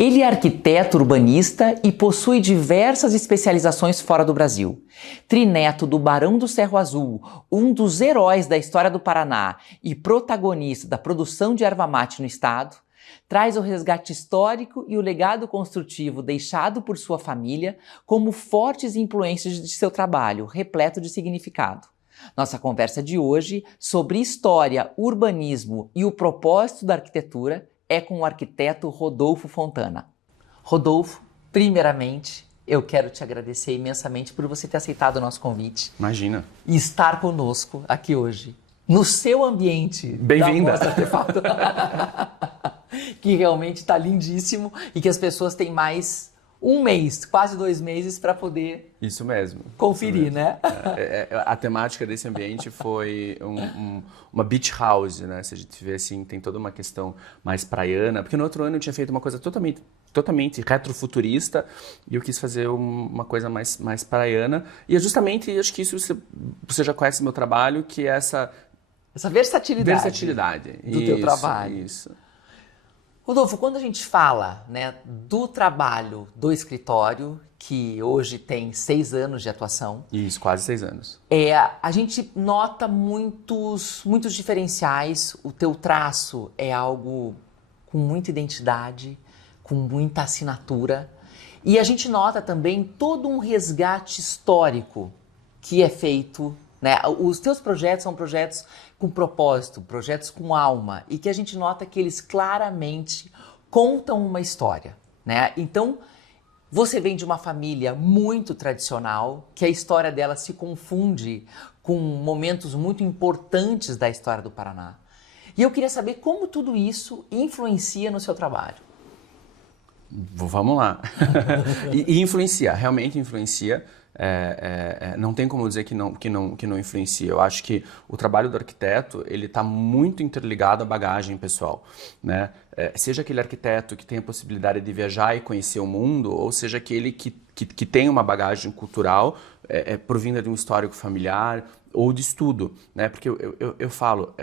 Ele é arquiteto urbanista e possui diversas especializações fora do Brasil. Trineto do Barão do Cerro Azul, um dos heróis da história do Paraná e protagonista da produção de erva mate no estado, traz o resgate histórico e o legado construtivo deixado por sua família como fortes influências de seu trabalho, repleto de significado. Nossa conversa de hoje sobre história, urbanismo e o propósito da arquitetura é com o arquiteto Rodolfo Fontana. Rodolfo, primeiramente, eu quero te agradecer imensamente por você ter aceitado o nosso convite. Imagina. E estar conosco aqui hoje, no seu ambiente. Bem-vinda. Artefato, que realmente está lindíssimo e que as pessoas têm mais um mês, quase 2 meses para poder Isso mesmo. conferir, Isso mesmo. né? A temática desse ambiente foi uma beach house, né? Se a gente vê assim, tem toda uma questão mais praiana, porque no outro ano eu tinha feito uma coisa totalmente retrofuturista e eu quis fazer uma coisa mais praiana. E é justamente, acho que isso você já conhece meu trabalho, que é essa versatilidade do teu trabalho. Isso. Rodolfo, quando a gente fala, né, do trabalho do escritório, que hoje tem 6 anos de atuação. Isso, quase 6 anos. A gente nota muitos diferenciais. O teu traço é algo com muita identidade, com muita assinatura. E a gente nota também todo um resgate histórico que é feito, né? Os teus projetos são projetos com propósito, projetos com alma, e que a gente nota que eles claramente contam uma história, né? Então, você vem de uma família muito tradicional, que a história dela se confunde com momentos muito importantes da história do Paraná. E eu queria saber como tudo isso influencia no seu trabalho. Vamos lá. E influencia, realmente influencia. Não tem como dizer que não influencia. Eu acho que o trabalho do arquiteto ele está muito interligado à bagagem pessoal, né? Seja aquele arquiteto que tem a possibilidade de viajar e conhecer o mundo, ou seja aquele que tem uma bagagem cultural provinda de um histórico familiar ou de estudo, né? Porque eu falo,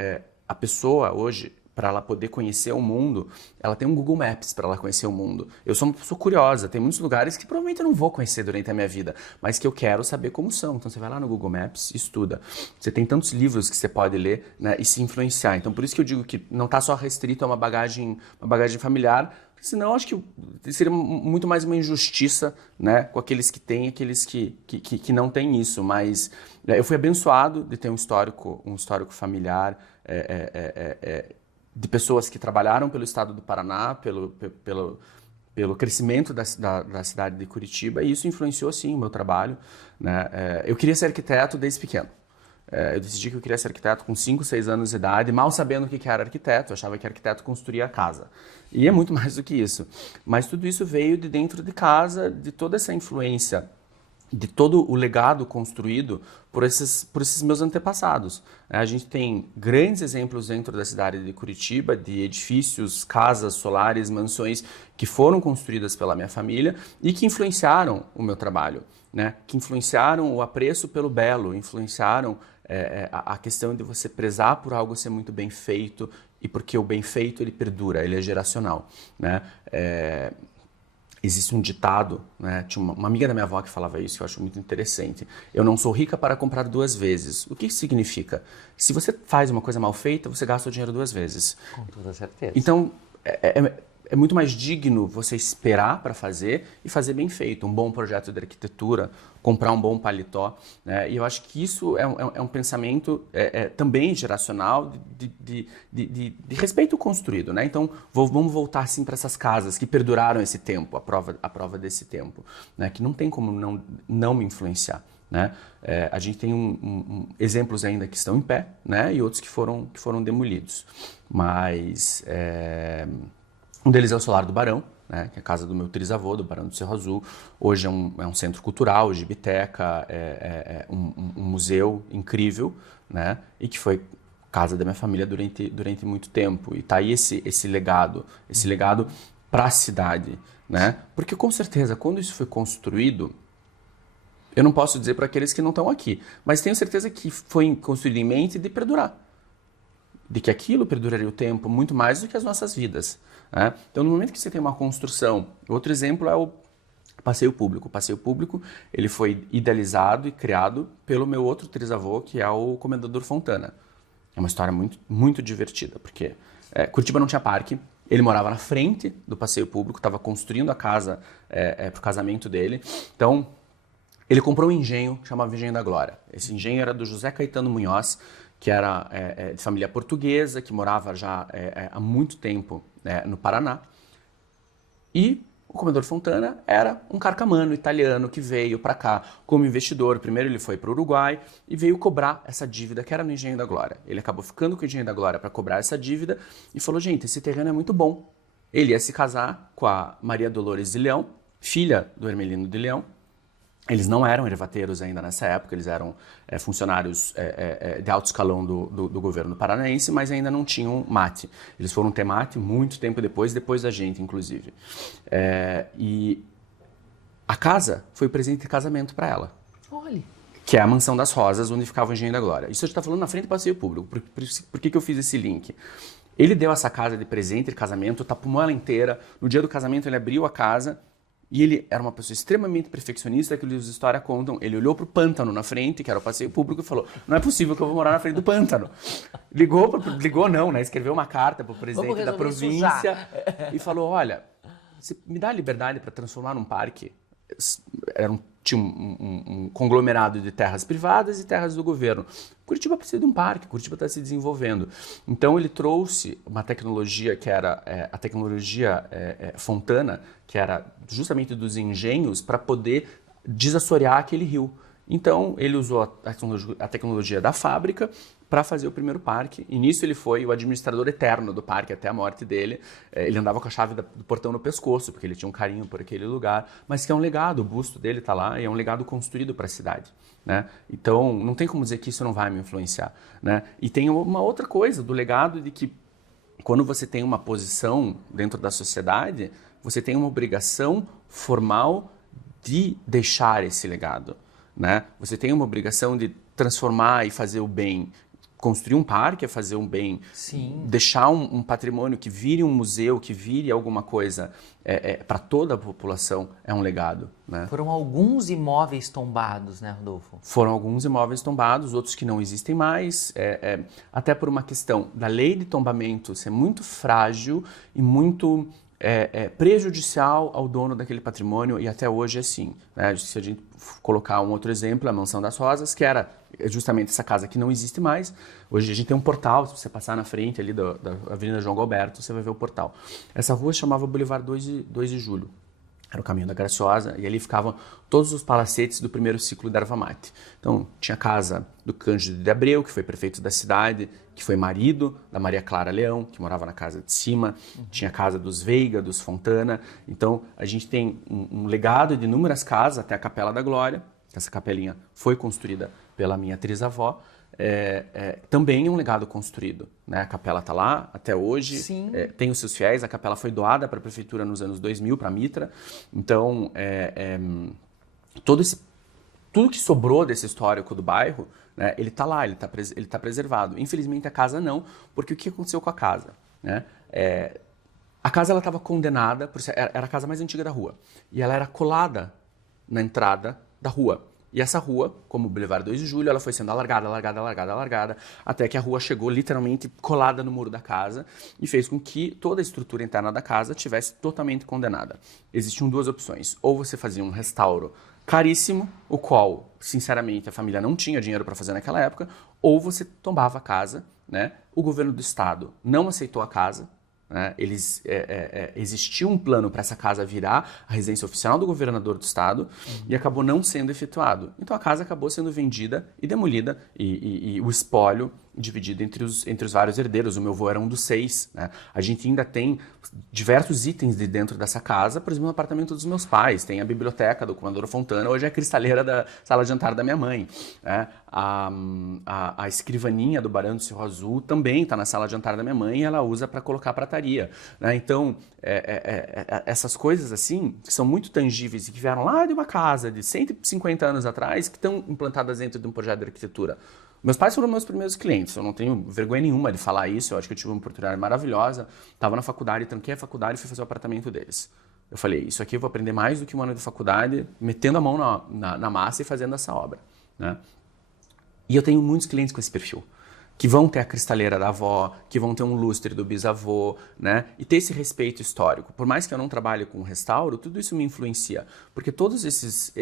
a pessoa hoje, para ela poder conhecer o mundo, ela tem um Google Maps para ela conhecer o mundo. Eu sou uma pessoa curiosa, tem muitos lugares que provavelmente eu não vou conhecer durante a minha vida, mas que eu quero saber como são. Então você vai lá no Google Maps e estuda. Você tem tantos livros que você pode ler, né, e se influenciar. Então por isso que eu digo que não está só restrito a uma bagagem familiar, senão acho que seria muito mais uma injustiça, né, com aqueles que têm e aqueles que não têm isso. Mas eu fui abençoado de ter um histórico familiar, de pessoas que trabalharam pelo estado do Paraná, pelo crescimento da cidade de Curitiba, e isso influenciou, sim, o meu trabalho, né? Eu queria ser arquiteto desde pequeno. Eu decidi que eu queria ser arquiteto com 5, 6 anos de idade, mal sabendo o que era arquiteto. Eu achava que arquiteto construía a casa. E é muito mais do que isso. Mas tudo isso veio de dentro de casa, de toda essa influência, de todo o legado construído por esses meus antepassados. A gente tem grandes exemplos dentro da cidade de Curitiba, de edifícios, casas, solares, mansões que foram construídas pela minha família e que influenciaram o meu trabalho, né? Que influenciaram o apreço pelo belo, influenciaram a questão de você prezar por algo ser muito bem feito, e porque o bem feito ele perdura, ele é geracional, né? Existe um ditado, né? Tinha uma amiga da minha avó que falava isso, que eu acho muito interessante. Eu não sou rica para comprar 2 vezes. O que isso significa? Se você faz uma coisa mal feita, você gasta o dinheiro 2 vezes. Com toda certeza. Então, é muito mais digno você esperar para fazer e fazer bem feito. Um bom projeto de arquitetura, comprar um bom paletó, né? E eu acho que isso é um pensamento também geracional de respeito construído, né? Então, vamos voltar assim para essas casas que perduraram esse tempo, a prova desse tempo, né? Que não tem como não me influenciar, né? A gente tem exemplos ainda que estão em pé, né? E outros que foram demolidos. Mas um deles é o Solar do Barão, né, que é a casa do meu trisavô, do Barão do Cerro Azul. Hoje é um centro cultural, gibiteca, um museu incrível, né, e que foi casa da minha família durante muito tempo. E tá aí esse legado para a cidade, né? Porque com certeza, quando isso foi construído, eu não posso dizer para aqueles que não estão aqui, mas tenho certeza que foi construído em mente de perdurar. de que aquilo perduraria o tempo muito mais do que as nossas vidas, né? Então, no momento que você tem uma construção, outro exemplo é o passeio público. O passeio público, ele foi idealizado e criado pelo meu outro trisavô, que é o Comendador Fontana. É uma história muito, muito divertida, porque Curitiba não tinha parque, ele morava na frente do passeio público, estava construindo a casa para o casamento dele. Então, ele comprou um engenho que chamava Engenho da Glória. Esse engenho era do José Caetano Munhoz, que era de família portuguesa, que morava já há muito tempo no Paraná. E o Comendador Fontana era um carcamano italiano que veio para cá como investidor. Primeiro ele foi para o Uruguai e veio cobrar essa dívida que era no Engenho da Glória. Ele acabou ficando com o Engenho da Glória para cobrar essa dívida e falou, gente, esse terreno é muito bom. Ele ia se casar com a Maria Dolores de Leão, filha do Hermelino de Leão. Eles não eram ervateiros ainda nessa época, eles eram funcionários de alto escalão do governo paranaense, mas ainda não tinham mate. Eles foram ter mate muito tempo depois da gente, inclusive. E a casa foi presente de casamento para ela. Olha. Que é a Mansão das Rosas, onde ficava o Engenho da Glória. Isso a gente está falando na frente do passeio público. Por que eu fiz esse link? Ele deu essa casa de presente de casamento, tapou ela inteira. No dia do casamento ele abriu a casa. E ele era uma pessoa extremamente perfeccionista, que os histórias contam. Ele olhou para o pântano na frente, que era o passeio público, e falou, não é possível que eu vou morar na frente do pântano. Ligou não, né? Escreveu uma carta para o presidente da província e falou, olha, você me dá a liberdade para transformar num parque? Tinha um conglomerado de terras privadas e terras do governo. Curitiba precisa de um parque, Curitiba está se desenvolvendo. Então ele trouxe uma tecnologia que era a tecnologia Fontana, que era justamente dos engenhos, para poder desassorear aquele rio. Então ele usou a tecnologia da fábrica para fazer o primeiro parque. E nisso ele foi o administrador eterno do parque até a morte dele. Ele andava com a chave do portão no pescoço, porque ele tinha um carinho por aquele lugar. Mas que é um legado, o busto dele está lá e é um legado construído para a cidade, né? Então não tem como dizer que isso não vai me influenciar, né? E tem uma outra coisa do legado de que quando você tem uma posição dentro da sociedade, você tem uma obrigação formal de deixar esse legado, né? Você tem uma obrigação de transformar e fazer o bem. Construir um parque é fazer um bem. Sim. Deixar um patrimônio que vire um museu, que vire alguma coisa para toda a população é um legado, né? Foram alguns imóveis tombados, né, Rodolfo? Foram alguns imóveis tombados, outros que não existem mais, até por uma questão da lei de tombamento ser muito frágil e muito prejudicial ao dono daquele patrimônio, e até hoje é assim, né? Se a gente colocar um outro exemplo, a Mansão das Rosas, que era justamente essa casa que não existe mais. Hoje a gente tem um portal, se você passar na frente ali da Avenida João Galberto, você vai ver o portal. Essa rua se chamava Boulevard 2 de Julho. Era o caminho da Graciosa, e ali ficavam todos os palacetes do primeiro ciclo da erva mate. Então, tinha a casa do Cândido de Abreu, que foi prefeito da cidade, que foi marido da Maria Clara Leão, que morava na casa de cima. Tinha a casa dos Veiga, dos Fontana. Então, a gente tem um legado de inúmeras casas, até a Capela da Glória. Essa capelinha foi construída pela minha trisavó. Também é um legado construído, né? A capela está lá até hoje, tem os seus fiéis. A capela foi doada para a prefeitura nos anos 2000, para a Mitra. Então, tudo que sobrou desse histórico do bairro, né, ele está lá, ele tá preservado. Infelizmente a casa não, porque o que aconteceu com a casa, né? A casa estava condenada, era a casa mais antiga da rua, e ela era colada na entrada da rua. E essa rua, como o Boulevard 2 de Julho, ela foi sendo alargada, até que a rua chegou literalmente colada no muro da casa e fez com que toda a estrutura interna da casa tivesse totalmente condenada. Existiam duas opções. Ou você fazia um restauro caríssimo, o qual, sinceramente, a família não tinha dinheiro para fazer naquela época, ou você tombava a casa, né? O governo do estado não aceitou a casa, né? Existia um plano para essa casa virar a residência oficial do governador do estado e acabou não sendo efetuado. Então a casa acabou sendo vendida e demolida e o espólio dividido entre os vários herdeiros. O meu avô era um dos 6, né? A gente ainda tem diversos itens de dentro dessa casa, por exemplo, no apartamento dos meus pais. Tem a biblioteca do Comendador Fontana, hoje é a cristaleira da sala de jantar da minha mãe, né? A escrivaninha do Barão do Cerro Azul também está na sala de jantar da minha mãe e ela usa para colocar prataria, né? Então, essas coisas assim, que são muito tangíveis e que vieram lá de uma casa de 150 anos atrás, que estão implantadas dentro de um projeto de arquitetura. Meus pais foram meus primeiros clientes, eu não tenho vergonha nenhuma de falar isso, eu acho que eu tive uma oportunidade maravilhosa. Estava na faculdade, tranquei a faculdade e fui fazer o apartamento deles. Eu falei, isso aqui eu vou aprender mais do que um ano de faculdade, metendo a mão na massa e fazendo essa obra, né? E eu tenho muitos clientes com esse perfil, que vão ter a cristaleira da avó, que vão ter um lustre do bisavô, né? E ter esse respeito histórico. Por mais que eu não trabalhe com restauro, tudo isso me influencia. Porque todos esses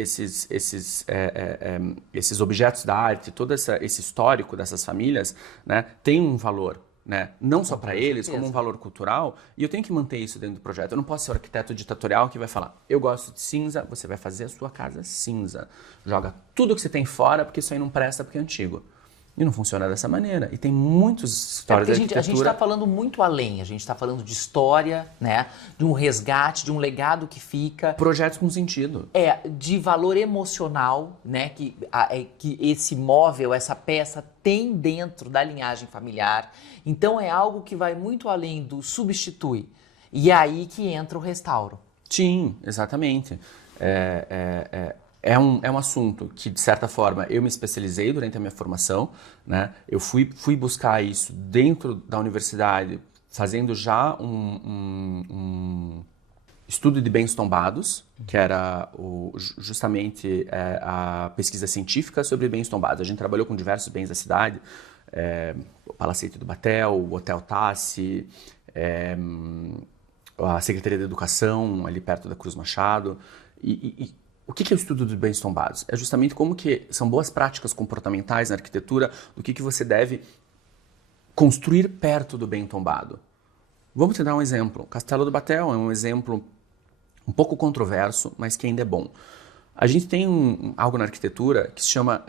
objetos da arte, todo esse histórico dessas famílias, né, tem um valor. Né? Não só para eles, como um valor cultural, e eu tenho que manter isso dentro do projeto. Eu não posso ser o arquiteto ditatorial que vai falar, eu gosto de cinza, você vai fazer a sua casa cinza. Joga tudo que você tem fora, porque isso aí não presta, porque é antigo. E não funciona dessa maneira. E tem muitas histórias da arquitetura. A gente está falando muito além. A gente está falando de história, né? De um resgate, de um legado que fica. Projetos com sentido. De valor emocional, né? Que esse móvel, essa peça tem dentro da linhagem familiar. Então é algo que vai muito além do substitui. E é aí que entra o restauro. Sim, exatamente. É um assunto que, de certa forma, eu me especializei durante a minha formação, né? Eu fui buscar isso dentro da universidade, fazendo já um estudo de bens tombados, que era justamente a pesquisa científica sobre bens tombados. A gente trabalhou com diversos bens da cidade, o Palacete do Batel, o Hotel Tassi, a Secretaria de Educação, ali perto da Cruz Machado, o que é o estudo dos bens tombados? É justamente como que são boas práticas comportamentais na arquitetura, do que você deve construir perto do bem tombado. Vamos te dar um exemplo. O Castelo do Batel é um exemplo um pouco controverso, mas que ainda é bom. A gente tem algo na arquitetura que se chama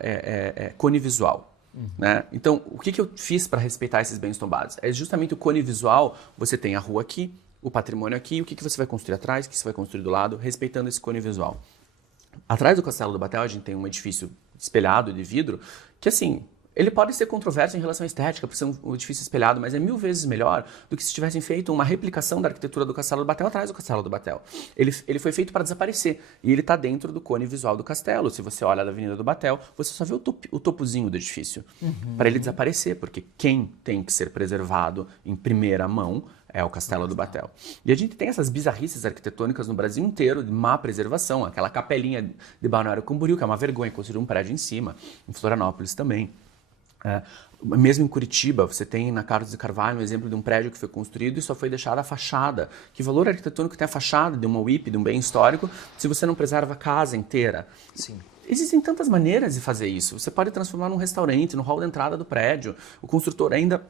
cone visual. Né? Então, o que eu fiz para respeitar esses bens tombados? É justamente o cone visual, você tem a rua aqui, o patrimônio aqui, o que você vai construir atrás, o que você vai construir do lado, respeitando esse cone visual. Atrás do Castelo do Batel, a gente tem um edifício espelhado de vidro, que assim, ele pode ser controverso em relação à estética, por ser um edifício espelhado, mas é 1000 vezes melhor do que se tivessem feito uma replicação da arquitetura do Castelo do Batel atrás do Castelo do Batel. Ele foi feito para desaparecer, e ele está dentro do cone visual do castelo. Se você olha da Avenida do Batel, você só vê o topozinho do edifício, para ele desaparecer, porque quem tem que ser preservado em primeira mão é o Castelo do Batel. E a gente tem essas bizarrices arquitetônicas no Brasil inteiro, de má preservação, aquela capelinha de Balneário Camboriú, que é uma vergonha, construir um prédio em cima, em Florianópolis também. Mesmo em Curitiba, você tem na Carlos de Carvalho um exemplo de um prédio que foi construído e só foi deixada a fachada. Que valor arquitetônico tem a fachada de uma UIP, de um bem histórico, se você não preserva a casa inteira? Sim. Existem tantas maneiras de fazer isso. Você pode transformar num restaurante, no hall de entrada do prédio. O construtor ainda...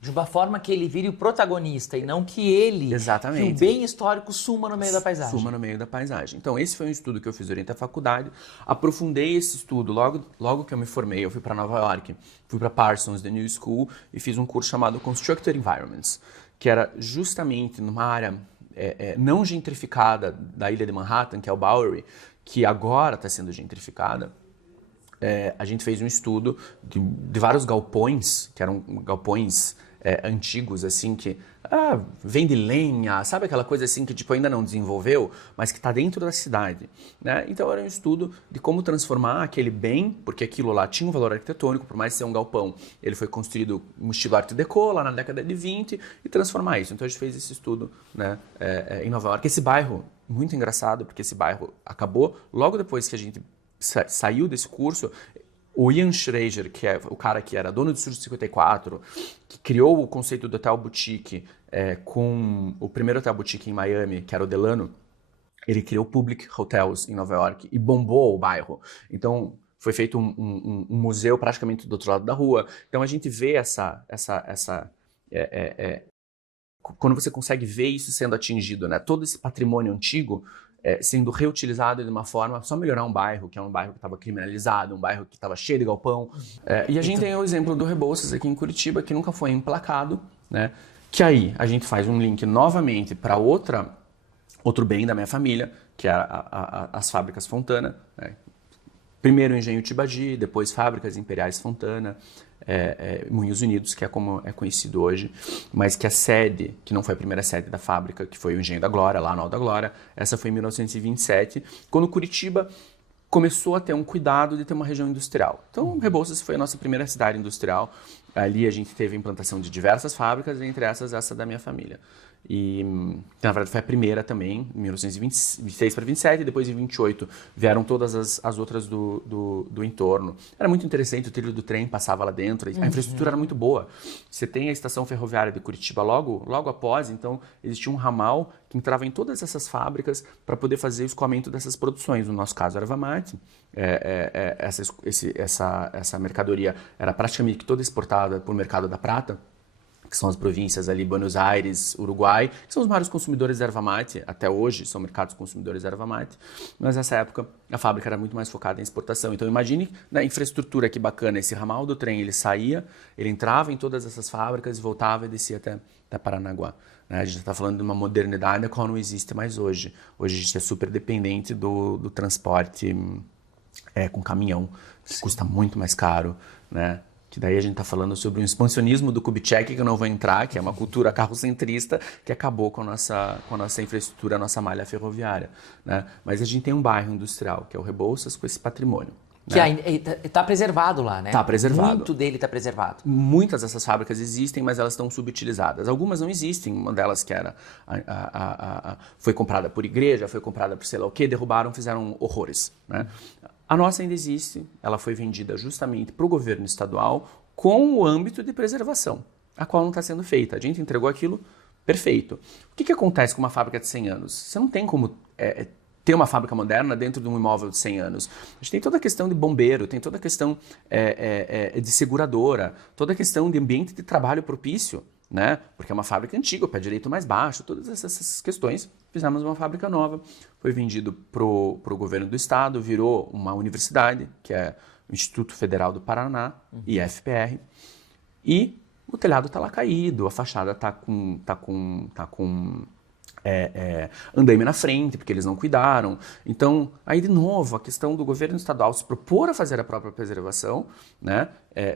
De uma forma que ele vire o protagonista e não que ele, Exatamente, que o bem histórico suma no meio da paisagem. Suma no meio da paisagem. Então, esse foi um estudo que eu fiz durante a faculdade. Aprofundei esse estudo logo que eu me formei. Eu fui para Nova York, fui para Parsons, The New School, e fiz um curso chamado Constructed Environments, que era justamente numa área não gentrificada da ilha de Manhattan, que é o Bowery, que agora está sendo gentrificada. A gente fez um estudo de vários galpões, que eram galpões antigos, assim, que vende lenha, sabe aquela coisa assim que tipo, ainda não desenvolveu, mas que está dentro da cidade. Né? Então era um estudo de como transformar aquele bem, porque aquilo lá tinha um valor arquitetônico, por mais ser um galpão, ele foi construído no estilo Art Deco, lá na década de 20, e transformar isso. Então a gente fez esse estudo, né, em Nova York. Esse bairro, muito engraçado, porque esse bairro acabou logo depois que a gente saiu desse curso. O Ian Schrager, que é o cara que era dono do Estúdio 54, que criou o conceito do hotel boutique com o primeiro hotel boutique em Miami, que era o Delano, ele criou Public Hotels em Nova York e bombou o bairro. Então, foi feito um museu praticamente do outro lado da rua. Então, a gente vê quando você consegue ver isso sendo atingido, né? Todo esse patrimônio antigo sendo reutilizado de uma forma só melhorar um bairro, que é um bairro que estava criminalizado, um bairro que estava cheio de galpão. E a gente tem o exemplo do Rebouças aqui em Curitiba, que nunca foi emplacado, né? Que aí a gente faz um link novamente para outro bem da minha família, que é as fábricas Fontana, né? Primeiro o Engenho Tibagi, depois Fábricas Imperiais Fontana, Moinhos Unidos, que é como é conhecido hoje, mas que a sede, que não foi a primeira sede da fábrica, que foi o Engenho da Glória, lá no Alto da Glória, essa foi em 1927, quando Curitiba começou a ter um cuidado de ter uma região industrial. Então, Rebouças foi a nossa primeira cidade industrial. Ali a gente teve a implantação de diversas fábricas, entre essas, essa da minha família. E, na verdade, foi a primeira também, em 1926 para 27, e depois em 28 vieram todas as outras do entorno. Era muito interessante, o trilho do trem passava lá dentro, a infraestrutura era muito boa. Você tem a estação ferroviária de Curitiba logo após, então existia um ramal que entrava em todas essas fábricas para poder fazer o escoamento dessas produções. No nosso caso, a erva mate. Essa mercadoria era praticamente toda exportada por mercado da prata, que são as províncias ali, Buenos Aires, Uruguai, que são os maiores consumidores de erva mate, até hoje são mercados consumidores de erva mate, mas nessa época a fábrica era muito mais focada em exportação. Então imagine na infraestrutura que bacana, esse ramal do trem, ele saía, ele entrava em todas essas fábricas, voltava e descia até Paranaguá. A gente está falando de uma modernidade a qual não existe mais hoje. Hoje a gente é super dependente do transporte com caminhão, que custa muito mais caro, né? Que daí a gente está falando sobre um expansionismo do Kubitschek, que eu não vou entrar, que é uma cultura carrocentrista que acabou com a nossa infraestrutura, a nossa malha ferroviária, né? Mas a gente tem um bairro industrial, que é o Rebouças, com esse patrimônio. Que está preservado lá, né? Está preservado. Muito dele está preservado. Muitas dessas fábricas existem, mas elas estão subutilizadas. Algumas não existem. Uma delas que era foi comprada por igreja, foi comprada por sei lá o quê, derrubaram, fizeram horrores, né? A nossa ainda existe, ela foi vendida justamente para o governo estadual com o âmbito de preservação, a qual não está sendo feita. A gente entregou aquilo perfeito. O que acontece com uma fábrica de 100 anos? Você não tem como ter uma fábrica moderna dentro de um imóvel de 100 anos. A gente tem toda a questão de bombeiro, tem toda a questão de seguradora, toda a questão de ambiente de trabalho propício, né? Porque é uma fábrica antiga, o pé direito mais baixo, todas essas questões. Fizemos uma fábrica nova, foi vendido para o governo do estado, virou uma universidade, que é o Instituto Federal do Paraná, IFPR, e o telhado está lá caído, a fachada está com andaime na frente, porque eles não cuidaram. Então, aí de novo, a questão do governo estadual se propor a fazer a própria preservação, né?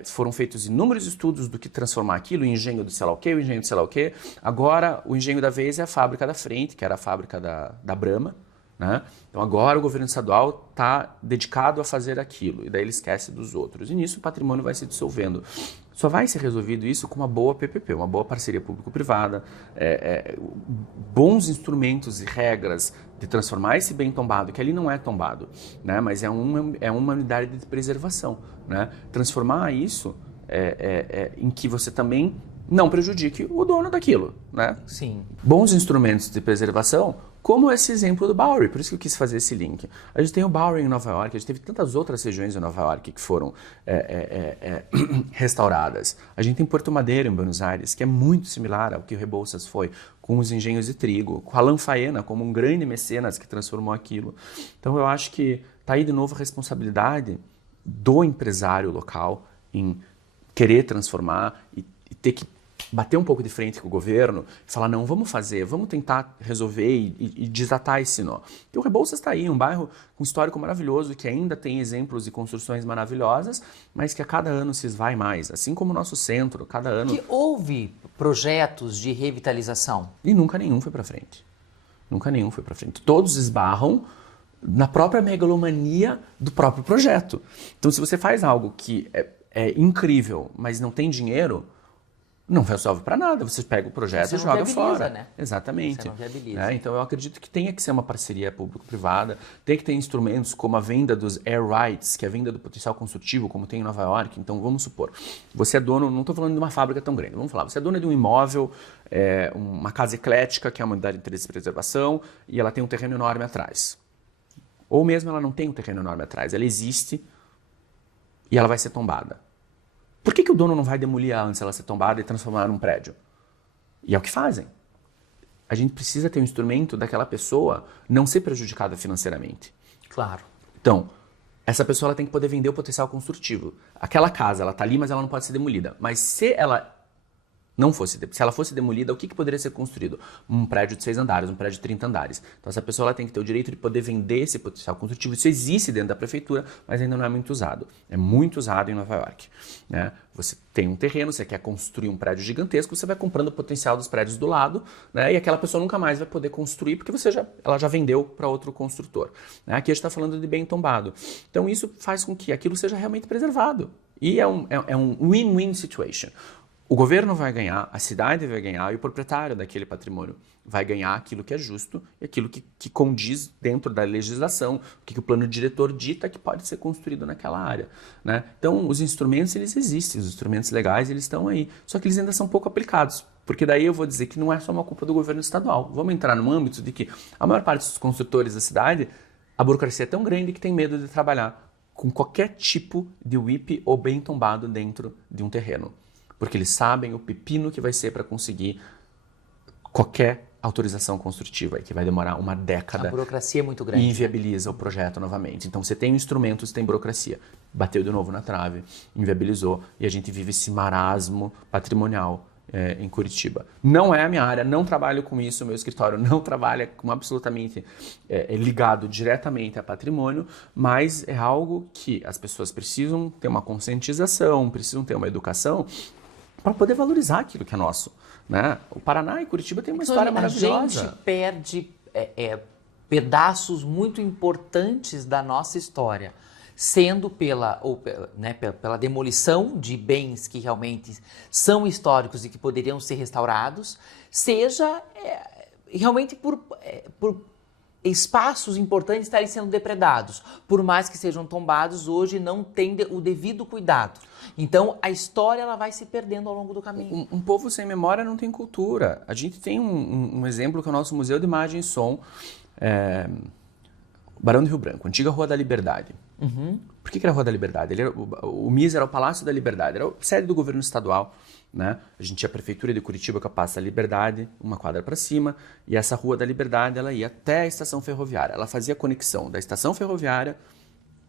Foram feitos inúmeros estudos do que transformar aquilo, o engenho do sei lá o quê, o engenho do sei lá o quê. Agora, o engenho da vez é a fábrica da frente, que era a fábrica da Brahma, né? Então agora o governo estadual está dedicado a fazer aquilo, e daí ele esquece dos outros. E nisso o patrimônio vai se dissolvendo. Só vai ser resolvido isso com uma boa PPP, uma boa parceria público-privada, bons instrumentos e regras de transformar esse bem tombado, que ali não é tombado, né? Mas é uma unidade de preservação, né? Transformar isso em que você também não prejudique o dono daquilo, né? Sim. Bons instrumentos de preservação, como esse exemplo do Bowery, por isso que eu quis fazer esse link. A gente tem o Bowery em Nova York, a gente teve tantas outras regiões em Nova York que foram restauradas. A gente tem Porto Madeiro em Buenos Aires, que é muito similar ao que o Rebouças foi, com os engenhos de trigo, com Alan Faena como um grande mecenas que transformou aquilo. Então eu acho que está aí de novo a responsabilidade do empresário local em querer transformar e ter que bater um pouco de frente com o governo e falar, não, vamos tentar resolver e desatar esse nó. E o Rebouças está aí, um bairro com histórico maravilhoso, que ainda tem exemplos de construções maravilhosas, mas que a cada ano se esvai mais, assim como o nosso centro, cada ano... Que houve projetos de revitalização? E nunca nenhum foi para frente. Nunca nenhum foi para frente. Todos esbarram na própria megalomania do próprio projeto. Então, se você faz algo que é incrível, mas não tem dinheiro, não resolve para nada. Você pega o projeto e joga fora. Né? Exatamente. Você não viabiliza. Então eu acredito que tenha que ser uma parceria público-privada, tem que ter instrumentos como a venda dos air rights, que é a venda do potencial construtivo, como tem em Nova York. Então vamos supor, você é dono, não estou falando de uma fábrica tão grande, vamos falar, você é dono de um imóvel, uma casa eclética, que é uma unidade de interesse de preservação, e ela tem um terreno enorme atrás. Ou mesmo ela não tem um terreno enorme atrás, ela existe e ela vai ser tombada. Por que o dono não vai demolir ela antes dela ser tombada e transformar num prédio? E é o que fazem. A gente precisa ter um instrumento daquela pessoa não ser prejudicada financeiramente. Claro. Então, essa pessoa ela tem que poder vender o potencial construtivo. Aquela casa, ela está ali, mas ela não pode ser demolida. Mas se ela se ela fosse demolida, o que poderia ser construído? Um prédio de 6 andares, um prédio de 30 andares. Então essa pessoa ela tem que ter o direito de poder vender esse potencial construtivo. Isso existe dentro da prefeitura, mas ainda não é muito usado. É muito usado em Nova York, né? Você tem um terreno, você quer construir um prédio gigantesco, você vai comprando o potencial dos prédios do lado, né? E aquela pessoa nunca mais vai poder construir porque ela já vendeu para outro construtor, né? Aqui a gente está falando de bem tombado. Então isso faz com que aquilo seja realmente preservado. E é um win-win situation. O governo vai ganhar, a cidade vai ganhar e o proprietário daquele patrimônio vai ganhar aquilo que é justo e aquilo que condiz dentro da legislação, o que o plano diretor dita que pode ser construído naquela área, né? Então, os instrumentos, eles existem, os instrumentos legais, eles estão aí, só que eles ainda são pouco aplicados, porque daí eu vou dizer que não é só uma culpa do governo estadual. Vamos entrar no âmbito de que a maior parte dos construtores da cidade, a burocracia é tão grande que tem medo de trabalhar com qualquer tipo de WIP ou bem tombado dentro de um terreno. Porque eles sabem o pepino que vai ser para conseguir qualquer autorização construtiva, que vai demorar uma década. A burocracia é muito grande. E inviabiliza o projeto novamente. Então você tem instrumentos, tem burocracia. Bateu de novo na trave, inviabilizou, e a gente vive esse marasmo patrimonial em Curitiba. Não é a minha área, não trabalho com isso, meu escritório não trabalha com absolutamente ligado diretamente a patrimônio, mas é algo que as pessoas precisam ter uma conscientização, precisam ter uma educação para poder valorizar aquilo que é nosso, né? O Paraná e Curitiba tem uma história maravilhosa. A gente perde pedaços muito importantes da nossa história, sendo pela demolição de bens que realmente são históricos e que poderiam ser restaurados, seja realmente por espaços importantes estarem sendo depredados. Por mais que sejam tombados, hoje não tem o devido cuidado. Então, a história ela vai se perdendo ao longo do caminho. Um povo sem memória não tem cultura. A gente tem um exemplo que é o nosso Museu de Imagem e Som, Barão do Rio Branco, antiga Rua da Liberdade. Uhum. Por que era a Rua da Liberdade? O MIS era o Palácio da Liberdade, era a sede do governo estadual, né? A gente tinha a Prefeitura de Curitiba com a Praça da Liberdade, uma quadra para cima, e essa Rua da Liberdade ela ia até a estação ferroviária. Ela fazia a conexão da estação ferroviária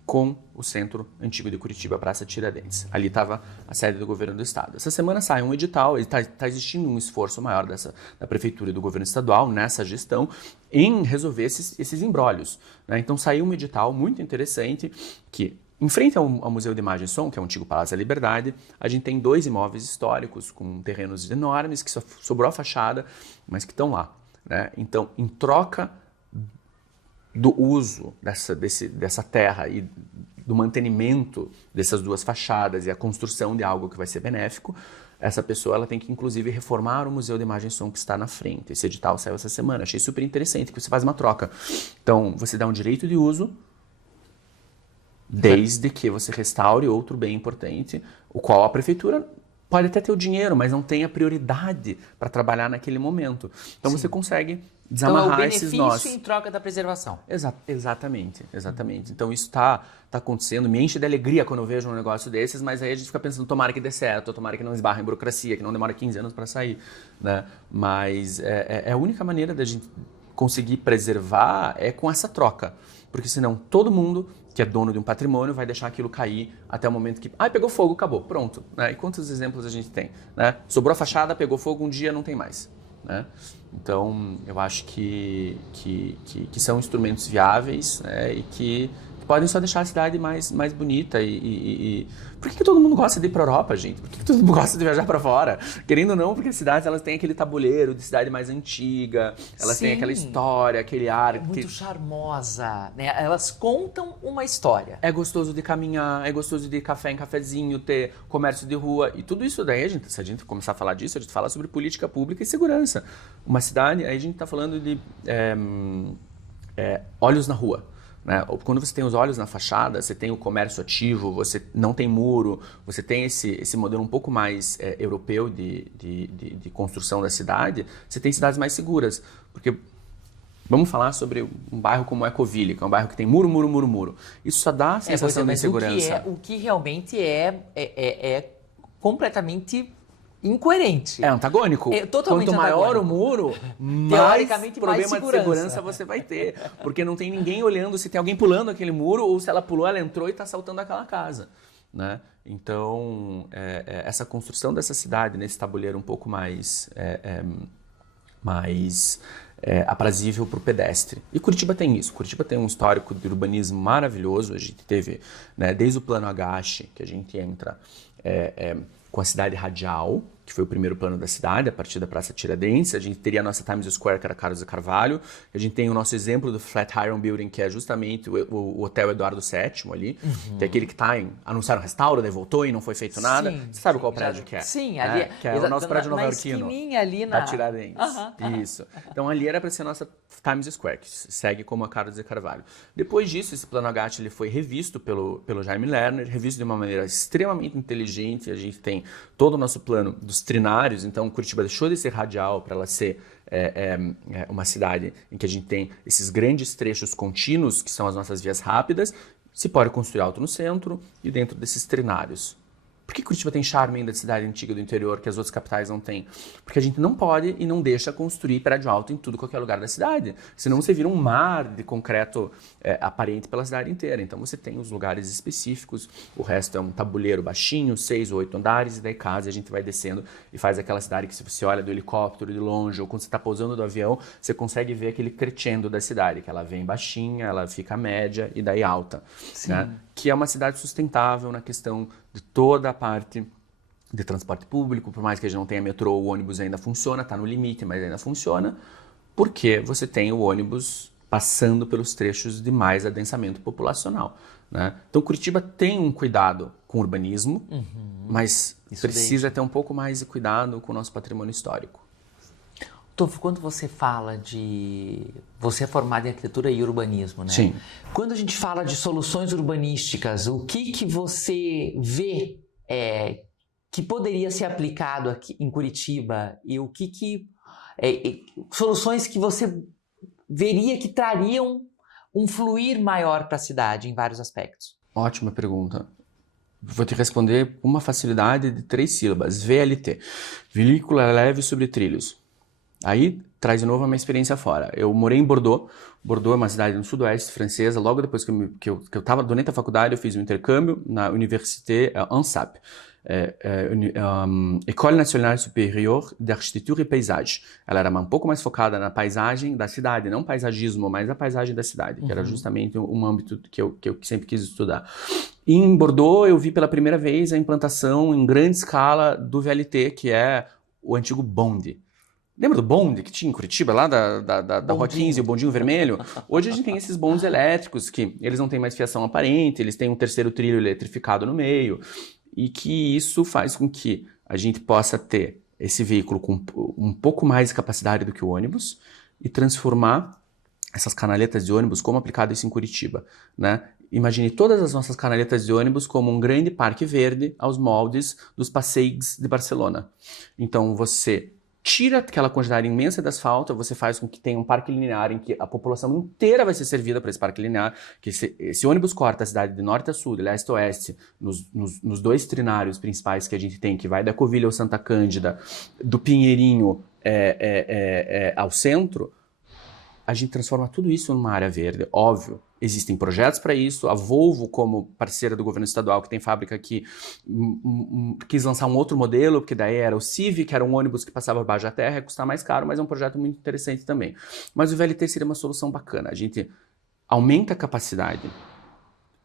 com o centro antigo de Curitiba, a Praça Tiradentes. Ali estava a sede do governo do estado. Essa semana sai um edital, está existindo um esforço maior da Prefeitura e do governo estadual nessa gestão em resolver esses imbrólios, né? Então saiu um edital muito interessante que, em frente ao Museu de Imagem e Som, que é o antigo Palácio da Liberdade, a gente tem 2 imóveis históricos com terrenos enormes, que só sobrou a fachada, mas que estão lá, né? Então, em troca do uso dessa terra e do mantenimento dessas 2 fachadas e a construção de algo que vai ser benéfico, essa pessoa ela tem que, inclusive, reformar o Museu de Imagem e Som que está na frente. Esse edital saiu essa semana. Achei super interessante, que você faz uma troca. Então, você dá um direito de uso, desde que você restaure outro bem importante, o qual a prefeitura pode até ter o dinheiro, mas não tem a prioridade para trabalhar naquele momento. Então, você consegue desamarrar esses nós. Então, é o benefício em troca da preservação. Exatamente. Então, isso está acontecendo. Me enche de alegria quando eu vejo um negócio desses, mas aí a gente fica pensando, tomara que dê certo, tomara que não esbarre em burocracia, que não demora 15 anos para sair, né? Mas a única maneira da gente conseguir preservar é com essa troca. Porque senão todo mundo que é dono de um patrimônio vai deixar aquilo cair até o momento que... pegou fogo, acabou, pronto, né? E quantos exemplos a gente tem, né? Sobrou a fachada, pegou fogo, um dia não tem mais, né? Então, eu acho que são instrumentos viáveis, né? E que podem só deixar a cidade mais bonita Por que todo mundo gosta de ir para a Europa, gente? Por que todo mundo gosta de viajar para fora? Querendo ou não, porque as cidades elas têm aquele tabuleiro de cidade mais antiga, elas têm aquela história, aquele ar... Muito charmosa, né? Elas contam uma história. É gostoso de caminhar, é gostoso de ir café em cafezinho, ter comércio de rua, e tudo isso daí, se a gente começar a falar disso, a gente fala sobre política pública e segurança. Uma cidade, aí a gente está falando de olhos na rua. Né? Quando você tem os olhos na fachada, você tem o comércio ativo, você não tem muro, você tem esse modelo um pouco mais europeu de construção da cidade, você tem cidades mais seguras. Porque vamos falar sobre um bairro como Ecoville, que é um bairro que tem muro. Isso só dá a sensação de insegurança. O que realmente é completamente incoerente. É antagônico. Totalmente Quanto maior antagônico. o muro, mais Teoricamente, problema mais de segurança você vai ter. Porque não tem ninguém olhando se tem alguém pulando aquele muro ou se ela pulou, ela entrou e está assaltando aquela casa. né? Então, essa construção dessa cidade nesse tabuleiro um pouco mais aprazível para o pedestre. E Curitiba tem isso. Curitiba tem um histórico de urbanismo maravilhoso. A gente teve, né, desde o plano Agache, que a gente entra com a cidade radial, que foi o primeiro plano da cidade, a partir da Praça Tiradentes. A gente teria a nossa Times Square, que era Carlos de Carvalho. A gente tem o nosso exemplo do Flatiron Building, que é justamente o Hotel Eduardo VII ali, que é aquele que está em... Anunciaram o restauro, daí voltou e não foi feito nada. Você sabe qual prédio que é? Sim, ali que é o nosso prédio nova-iorquino. Na esquininha ali na... Da Tiradentes. Isso. Então ali era para ser a nossa Times Square, que segue como a Carlos de Carvalho. Depois disso, esse plano Agache ele foi revisto pelo Jaime Lerner, revisto de uma maneira extremamente inteligente. A gente tem todo o nosso plano dos trinários, então Curitiba deixou de ser radial para ela ser uma cidade em que a gente tem esses grandes trechos contínuos, que são as nossas vias rápidas, se pode construir alto no centro e dentro desses trinários. Por que Curitiba tem charme ainda de cidade antiga do interior que as outras capitais não têm? Porque a gente não pode e não deixa construir prédio alto em tudo qualquer lugar da cidade. Senão você vira um mar de concreto aparente pela cidade inteira. Então você tem os lugares específicos, o resto é um tabuleiro baixinho, 6 ou 8 andares, e daí casa a gente vai descendo e faz aquela cidade que se você olha do helicóptero de longe ou quando você está pousando do avião, você consegue ver aquele crescendo da cidade, que ela vem baixinha, ela fica média e daí alta. Né? Que é uma cidade sustentável na questão de toda a parte de transporte público, por mais que a gente não tenha metrô, o ônibus ainda funciona, está no limite, mas ainda funciona, porque você tem o ônibus passando pelos trechos de mais adensamento populacional. Né? Então Curitiba tem um cuidado com o urbanismo, mas precisa ter um pouco mais de cuidado com o nosso patrimônio histórico. Tofo, quando você fala de... Você é formado em arquitetura e urbanismo, né? Sim. Quando a gente fala de soluções urbanísticas, o que você vê que poderia ser aplicado aqui em Curitiba e o soluções que você veria que trariam um fluir maior para a cidade em vários aspectos? Ótima pergunta. Vou te responder com uma facilidade de 3 sílabas. VLT. Veículo leve sobre trilhos. Aí traz de novo a minha experiência fora. Eu morei em Bordeaux. Bordeaux é uma cidade no sudoeste francesa. Logo depois que eu estava durante a faculdade, eu fiz um intercâmbio na Université ANSAP, École Nationale Supérieure d'Architecture et Paysage. Ela era um pouco mais focada na paisagem da cidade, não paisagismo, mas a paisagem da cidade, que era justamente um âmbito que eu sempre quis estudar. E em Bordeaux eu vi pela primeira vez a implantação em grande escala do VLT, que é o antigo bonde. Lembra do bonde que tinha em Curitiba, lá da Rua 15, o bondinho vermelho? Hoje a gente tem esses bondes elétricos que eles não têm mais fiação aparente, eles têm um terceiro trilho eletrificado no meio, e que isso faz com que a gente possa ter esse veículo com um pouco mais de capacidade do que o ônibus e transformar essas canaletas de ônibus como aplicado isso em Curitiba, né? Imagine todas as nossas canaletas de ônibus como um grande parque verde aos moldes dos passeios de Barcelona. Então você tira aquela quantidade imensa de asfalto, você faz com que tenha um parque linear em que a população inteira vai ser servida para esse parque linear, que esse ônibus corta a cidade de norte a sul, de leste a oeste, nos 2 trinários principais que a gente tem, que vai da Covilha ao Santa Cândida, do Pinheirinho ao centro. A gente transforma tudo isso numa área verde, óbvio. Existem projetos para isso. A Volvo, como parceira do governo estadual, que tem fábrica aqui, quis lançar um outro modelo, porque daí era o Civic, que era um ônibus que passava por baixo da terra, ia custar mais caro, mas é um projeto muito interessante também. Mas o VLT seria uma solução bacana. A gente aumenta a capacidade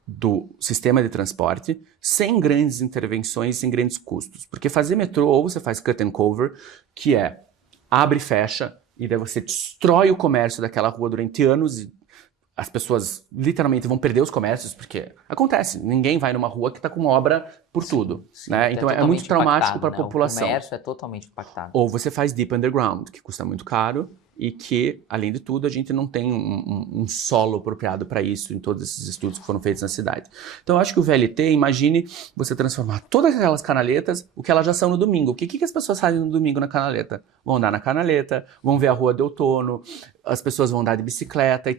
do sistema de transporte sem grandes intervenções, sem grandes custos. Porque fazer metrô, ou você faz cut and cover, que é abre e fecha, e daí você destrói o comércio daquela rua durante anos e as pessoas literalmente vão perder os comércios, porque acontece, ninguém vai numa rua que está com obra por tudo. Sim, né? Então é muito traumático para a população. O comércio é totalmente impactado. Ou você faz deep underground, que custa muito caro e que, além de tudo, a gente não tem um solo apropriado para isso em todos esses estudos que foram feitos na cidade. Então eu acho que o VLT, imagine você transformar todas aquelas canaletas, o que elas já são no domingo. O que as pessoas fazem no domingo na canaleta? Vão andar na canaleta, vão ver a rua de outono, as pessoas vão andar de bicicleta,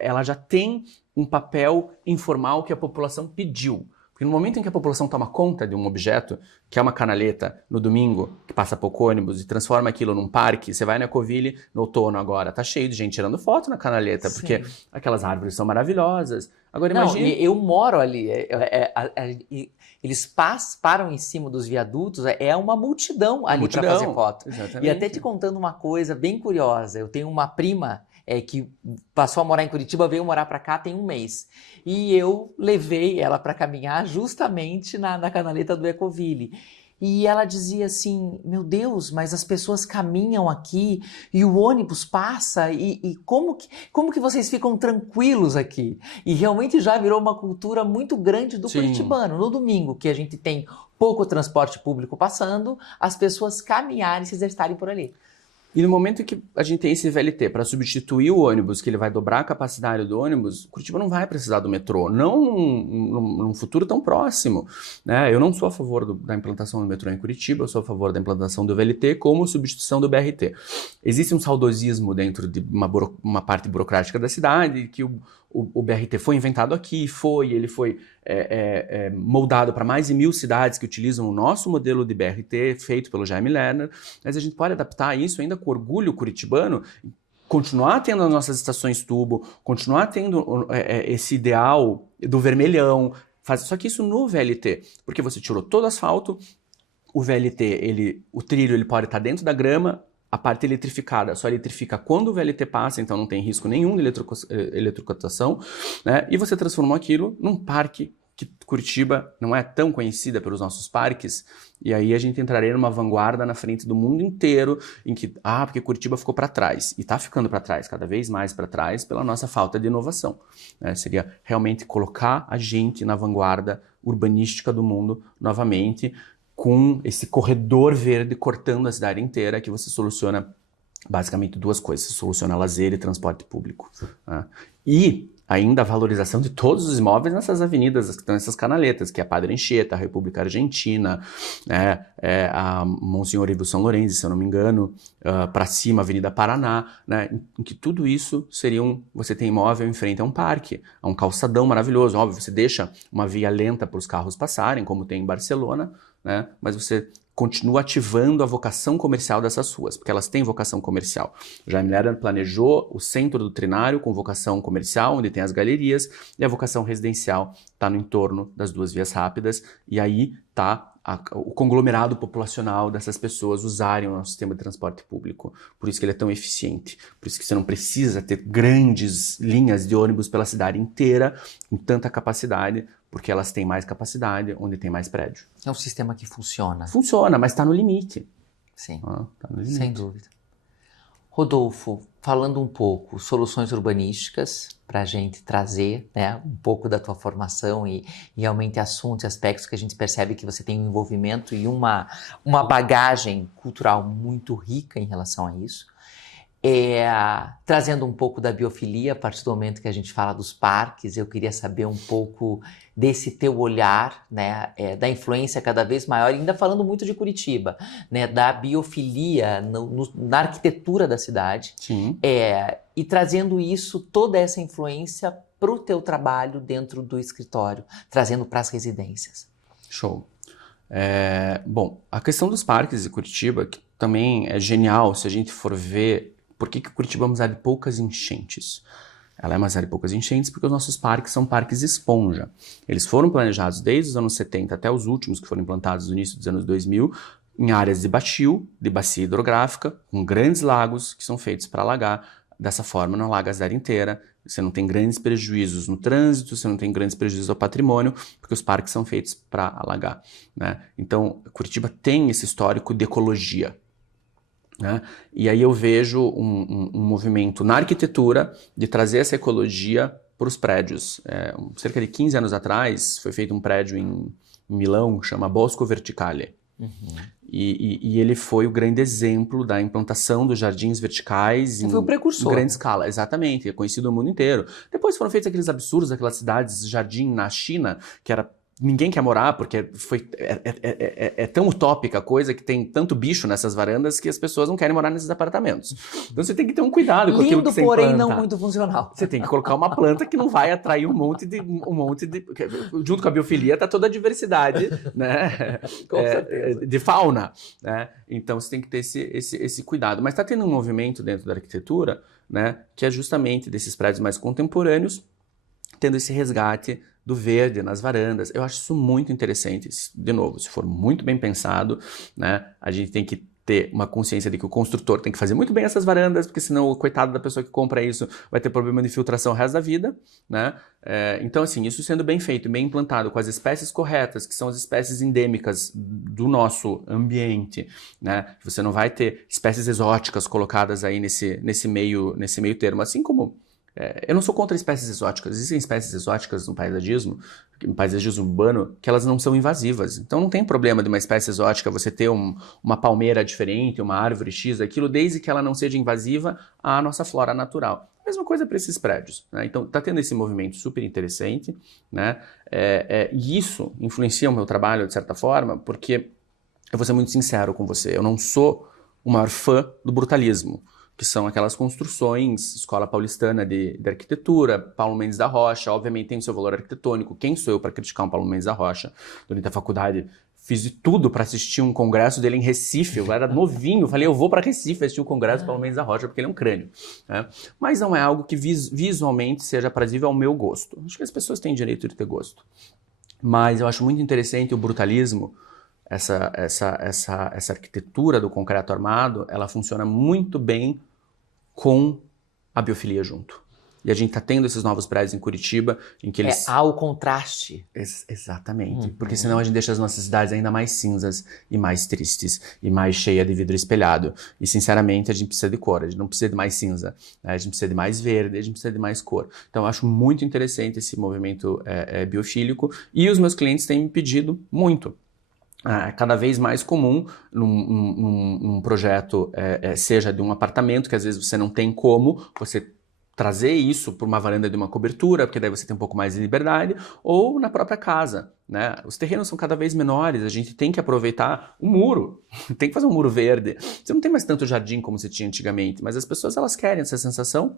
ela já tem um papel informal que a população pediu. Porque no momento em que a população toma conta de um objeto, que é uma canaleta, no domingo, que passa pouco ônibus, e transforma aquilo num parque, você vai na Ecoville, no outono agora, tá cheio de gente tirando foto na canaleta, Sim. porque aquelas árvores são maravilosas. Agora Não, imagine... eu moro ali, eles param em cima dos viadutos, é uma multidão ali para fazer foto. Exatamente. E até te contando uma coisa bem curiosa, eu tenho uma prima que passou a morar em Curitiba, veio morar para cá tem um mês. E eu levei ela para caminhar justamente na canaleta do Ecoville. E ela dizia assim, meu Deus, mas as pessoas caminham aqui e o ônibus passa e como que vocês ficam tranquilos aqui? E realmente já virou uma cultura muito grande do curitibano. No domingo, que a gente tem pouco transporte público passando, as pessoas caminharem e se exercitarem por ali. E no momento em que a gente tem esse VLT para substituir o ônibus, que ele vai dobrar a capacidade do ônibus, Curitiba não vai precisar do metrô, não num futuro tão próximo, né? Eu não sou a favor da implantação do metrô em Curitiba, eu sou a favor da implantação do VLT como substituição do BRT. Existe um saudosismo dentro de uma parte burocrática da cidade, que o BRT foi inventado aqui, ele foi moldado para mais de 1000 cidades que utilizam o nosso modelo de BRT, feito pelo Jaime Lerner, mas a gente pode adaptar isso ainda com orgulho curitibano, continuar tendo as nossas estações tubo, continuar tendo esse ideal do vermelhão, só que isso no VLT, porque você tirou todo o asfalto, o VLT, o trilho ele pode estar dentro da grama, a parte eletrificada só eletrifica quando o VLT passa, então não tem risco nenhum de eletrocutação, né? E você transformou aquilo num parque que Curitiba não é tão conhecida pelos nossos parques, e aí a gente entraria numa vanguarda na frente do mundo inteiro, em que, porque Curitiba ficou para trás, e está ficando para trás, cada vez mais para trás, pela nossa falta de inovação, né? Seria realmente colocar a gente na vanguarda urbanística do mundo novamente, com esse corredor verde cortando a cidade inteira, que você soluciona basicamente duas coisas. Você soluciona lazer e transporte público, né? E ainda a valorização de todos os imóveis nessas avenidas que estão nessas canaletas, que é a Padre Anchieta, a República Argentina, a Monsenhor Ivo São Lourenço, se eu não me engano, para cima a Avenida Paraná, né? Em que tudo isso seria você tem imóvel em frente a um parque, a um calçadão maravilhoso. Óbvio, você deixa uma via lenta para os carros passarem, como tem em Barcelona, né? Mas você continua ativando a vocação comercial dessas ruas, porque elas têm vocação comercial. O Jaime Lerner planejou o centro do Trinário com vocação comercial, onde tem as galerias, e a vocação residencial está no entorno das duas vias rápidas, e aí está o conglomerado populacional dessas pessoas usarem o nosso sistema de transporte público. Por isso que ele é tão eficiente, por isso que você não precisa ter grandes linhas de ônibus pela cidade inteira, com tanta capacidade, porque elas têm mais capacidade onde tem mais prédio. É um sistema que funciona. Funciona, mas está no limite. Sim, Tá no limite. sem dúvida. Rodolfo, falando um pouco, soluções urbanísticas, para a gente trazer, né, um pouco da tua formação e realmente assuntos e aspectos que a gente percebe que você tem um envolvimento e uma bagagem cultural muito rica em relação a isso. Trazendo um pouco da biofilia, a partir do momento que a gente fala dos parques, eu queria saber um pouco desse teu olhar, né, da influência cada vez maior, ainda falando muito de Curitiba, né, da biofilia na arquitetura da cidade. Sim. E trazendo isso, toda essa influência para o teu trabalho dentro do escritório, trazendo para as residências. Show. Bom, a questão dos parques de Curitiba, que também é genial se a gente for ver por que Curitiba é uma cidade de poucas enchentes. Ela é uma cidade de poucas enchentes porque os nossos parques são parques esponja. Eles foram planejados desde os anos 70 até os últimos, que foram implantados no início dos anos 2000, em áreas de baixio, de bacia hidrográfica, com grandes lagos que são feitos para alagar. Dessa forma, não alaga a cidade inteira, você não tem grandes prejuízos no trânsito, você não tem grandes prejuízos ao patrimônio, porque os parques são feitos para alagar, né? Então, Curitiba tem esse histórico de ecologia, né? E aí eu vejo um movimento na arquitetura de trazer essa ecologia para os prédios. Cerca de 15 anos atrás, foi feito um prédio em Milão, chama Bosco Verticale. Uhum. E ele foi o grande exemplo da implantação dos jardins verticais foi o precursor. Em grande escala, exatamente, é conhecido no mundo inteiro. Depois foram feitos aqueles absurdos, aquelas cidades de jardim na China, que era ninguém quer morar, porque é tão utópica a coisa que tem tanto bicho nessas varandas que as pessoas não querem morar nesses apartamentos. Então você tem que ter um cuidado com aquilo que você porém implanta. não muito funcional. Você tem que colocar uma planta que não vai atrair um monte de... Junto com a biofilia tá toda a diversidade, né? Com certeza. De fauna, né? Então você tem que ter esse cuidado. Mas está tendo um movimento dentro da arquitetura, né? Que é justamente desses prédios mais contemporâneos, tendo esse resgate do verde nas varandas. Eu acho isso muito interessante. De novo, se for muito bem pensado, né, a gente tem que ter uma consciência de que o construtor tem que fazer muito bem essas varandas, porque senão o coitado da pessoa que compra isso vai ter problema de filtração o resto da vida, né? Então, assim, isso sendo bem feito, bem implantado, com as espécies corretas, que são as espécies endêmicas do nosso ambiente, né? Você não vai ter espécies exóticas colocadas aí nesse meio termo, assim como eu não sou contra espécies exóticas. Existem espécies exóticas no paisagismo urbano, que elas não são invasivas. Então não tem problema de uma espécie exótica você ter uma palmeira diferente, uma árvore X, aquilo, desde que ela não seja invasiva à nossa flora natural. Mesma coisa para esses prédios, né? Então está tendo esse movimento super interessante, né? E isso influencia o meu trabalho de certa forma, porque eu vou ser muito sincero com você, eu não sou o maior fã do brutalismo, que são aquelas construções, Escola Paulistana de Arquitetura, Paulo Mendes da Rocha, obviamente tem o seu valor arquitetônico. Quem sou eu para criticar um Paulo Mendes da Rocha? Durante a faculdade fiz de tudo para assistir um congresso dele em Recife, eu era novinho, falei, eu vou para Recife assistir um congresso do Paulo Mendes da Rocha, porque ele é um crânio, né? Mas não é algo que visualmente seja aprazível ao meu gosto. Acho que as pessoas têm direito de ter gosto. Mas eu acho muito interessante o brutalismo, essa arquitetura do concreto armado, ela funciona muito bem com a biofilia junto. E a gente está tendo esses novos prédios em Curitiba, em que eles... Há o contraste. Exatamente. Porque senão a gente deixa as nossas cidades ainda mais cinzas e mais tristes e mais cheia de vidro espelhado. E, sinceramente, a gente precisa de cor. A gente não precisa de mais cinza, né? A gente precisa de mais verde, a gente precisa de mais cor. Então, eu acho muito interessante esse movimento biofílico. E os meus clientes têm me pedido muito. Cada vez mais comum num projeto, seja de um apartamento, que às vezes você não tem como você trazer isso por uma varanda de uma cobertura, porque daí você tem um pouco mais de liberdade, ou na própria casa, né? Os terrenos são cada vez menores, a gente tem que aproveitar o muro, tem que fazer um muro verde. Você não tem mais tanto jardim como você tinha antigamente, mas as pessoas elas querem essa sensação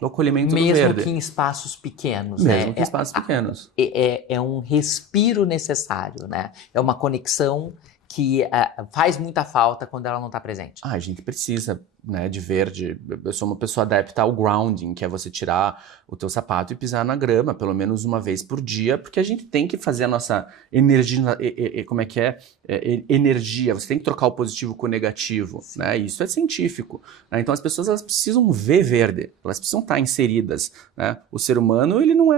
do acolhimento do verde. Mesmo que em espaços pequenos, né? Mesmo que em espaços pequenos. É um respiro necessário, né? É uma conexão que faz muita falta quando ela não está presente. A gente precisa, né, de verde. Eu sou uma pessoa adepta ao grounding, que é você tirar o teu sapato e pisar na grama, pelo menos uma vez por dia, porque a gente tem que fazer a nossa energia, energia, você tem que trocar o positivo com o negativo, né? Isso é científico, né? Então as pessoas elas precisam ver verde, elas precisam estar inseridas, né? O ser humano, ele não